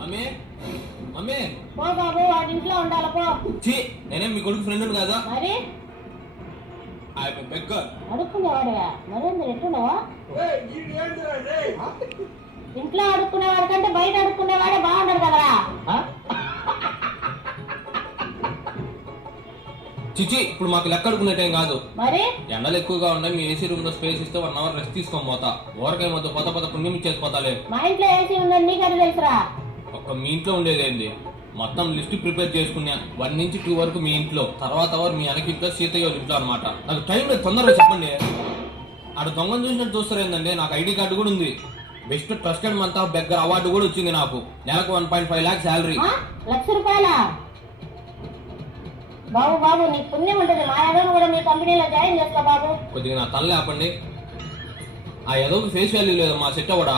Mummy mummy పో బాబు వాడి ఇంట్లో ఉండాలి పో. ఛీ నేనేం మీ కొడుకు ఫ్రెండ్ కాదా? మరి బెగ్గర్ అడుక్కునేవాడుగా మరేంద్ర ఎట్టున్నావా? ఇంట్లో అడుక్కునేవాడు కంటే బయట అడుక్కునేవాడే బాగుండదు కదరా. చిచి ఇప్పుడు మాకు లెక్క అడుకునే టైం కాదు. మరి ఎండలు ఎక్కువగా ఉన్నాయి, మీ ఏసీ రూమ్ లో స్పేస్ ఇస్తే 1 అవర్ రెస్ట్ తీసుకొని పోతా. ఊరకాయ మొత్తం పొద పుణ్యం ఇచ్చేసి పోతాలే. మా ఇంట్లో ఏసీ ఉందని నీకది తెలుసురా? ఒక్క మీ ఇంట్లో ఉండేదేంది? మొత్తం లిస్ట్ ప్రిపేర్ చేసుకున్నా. 1 నుంచి 2 వరకు మీ ఇంట్లో, తర్వాత అవర్ మీ వెనక ఇంట్లో, సీతయ్య ఇంట్లో అనమాట. నాకు టైం లేదు, తొందరగా చెప్పండి. ఆడ దొంగను చూసినట్టు చూస్తారు ఏంటండి? నాకు ఐడి కార్డు కూడా ఉంది. Best trusted month of beggar award కూడా వచ్చింది నాకు. నెలకు 1.5 lakhs శాలరీ. ₹1,00,000? బాబు బాబు నీకు పుణ్యం ఉంటుంది. మా ఎదవను కూడా మీ కంపెనీలో జాయిన్ చేస్తా బాబు. కొద్దిగా నా తల లేపండి. ఆ ఎదవకి ఫేస్ వాల్యూ లేదమ్మా, సెట్ అవ్వడా?